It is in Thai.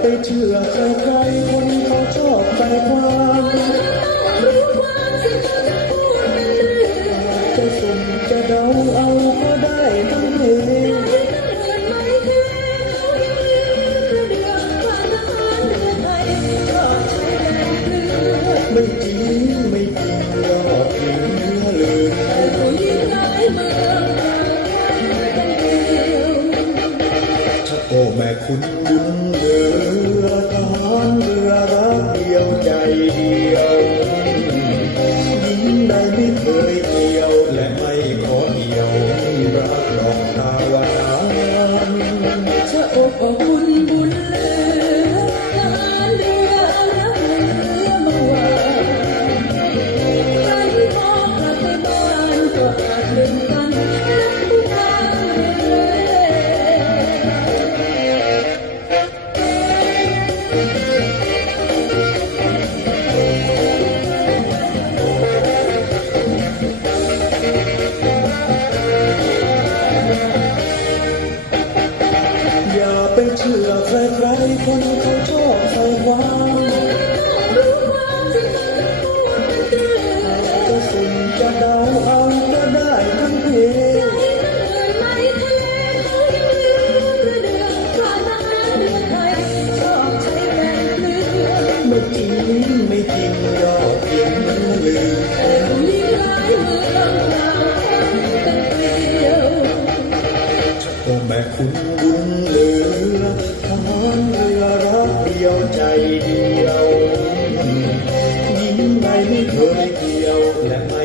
ไปเชื่อใครใครคนเขาชอบใจความรู้ความสิ่งเขาจะพูดเป็นเรื่องจะสุ่มจะเดาเอาก็ได้ทั้งเพลงไม่ต้องเงินไม่แท้เขายังลืมเรื่องความทหาเรือไทยชอบใช้แรงเรือไม่จริงไม่จริงยอดเนื้อลืมผู้หญิงร้ายเมือถ้าพ่อแม่คุณบุญเรือ ชะอบอุ่นบุญเลือทหารเดือรักเรือเมื่อวานใครมอกลับไปบ้านก็อาจลืมกันรักผู้ทางเรืออย่า เชื่อใครใครๆคนเขาชอบใส่ความรู้ความสิ่งเขาจะพูดเป็นเรื่องจะสุ่มจะเดาเอาก็ได้ทั้งเพลงไม่ทะเลเขายังลืมเรื่องความทหาเรือไทยชอบใช้แรงเรือไม่จริงไม่จริงยอดเยี่ยมลืมแต่ผู้หญิงร้ายมืองต่างกันเกลียวพ่อแม่คุณบุญเลือ ดียวหญิงใดไม่เคยเกี่ยวและไม่